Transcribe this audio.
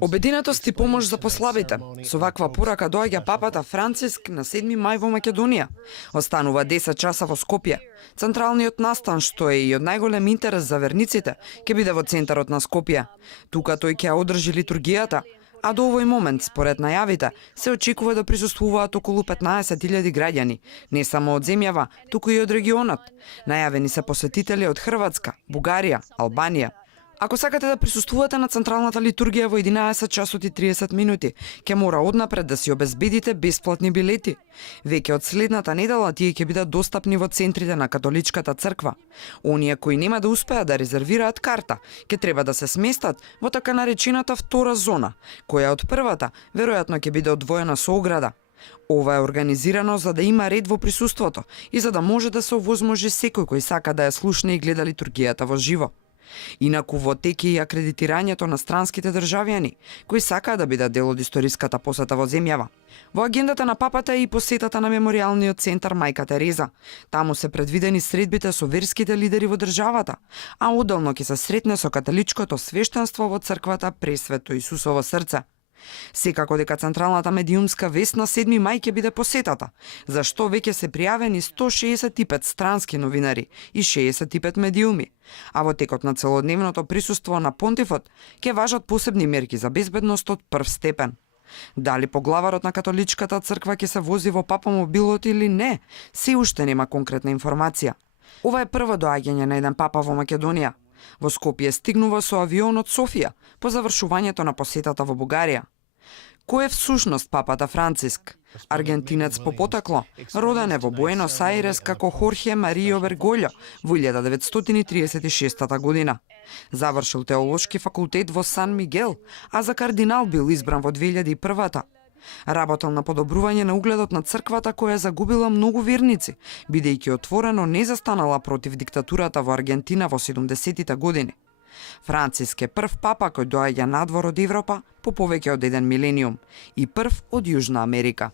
Обединетост и помош за послабите. Со ваква порака доаѓа папата Франциск на 7 мај во Македонија. Останува 10 часа во Скопје. Централниот настан, што е и од најголем интерес за верниците, ќе биде во центарот на Скопје. Тука тој ќе одржи литургијата, а до овој момент, според најавите, се очекува да присуствуваат околу 15.000 граѓани, не само од земјава, туку и од регионот. Најавени се посетители од Хрватска, Бугарија, Албанија. Ако сакате да присуствувате на централната литургија во 11 часот и 30 минути, ќе мора однапред да си обезбедите бесплатни билети. Веќе од следната недела тие ќе бидат достапни во центрите на католичката црква. Оние кои нема да успеат да резервираат карта, ќе треба да се сместат во така наречената втора зона, која од првата веројатно ќе биде одвоена со ограда. Ова е организирано за да има ред во присуството и за да може да се овозможи секој кој сака да ја слушне и гледа литургијата во живо. Инаку во тек е и акредитирањето на странските државјани, кои сакаат да бидат дел од историската посета во земјава. Во агендата на папата е и посетата на меморијалниот центар Мајка Тереза. Таму се предвидени средбите со верските лидери во државата, а одделно ќе се сретне со католичкото свештенство во црквата Пресвето Исусово срце. Секако дека централната медиумска вест на 7 мај ќе биде посетата, зашто веќе се пријавени 165 странски новинари и 65 медиуми, а во текот на целодневното присуство на понтифот ќе важат посебни мерки за безбедност од прв степен. Дали поглаварот на католичката црква ќе се вози во папамобилот или не, се уште нема конкретна информација. Ова е прво доаѓање на еден папа во Македонија. Во Скопје стигнува со авион од Софија по завршувањето на посетата во Бугарија. Кој е всушност папата Франциск? Аргентинец по потекло, роден е во Буенос Ајрес како Хорхе Маријо Берголјо во 1936 година. Завршил теолошки факултет во Сан Мигел, а за кардинал бил избран во 2001-та. Работел на подобрување на угледот на црквата која загубила многу верници, бидејќи отворено не застанала против диктатурата во Аргентина во 70-тите години. Франциск е прв папа кој доаѓа надвор од Европа по повеќе од еден милениум и прв од Јужна Америка.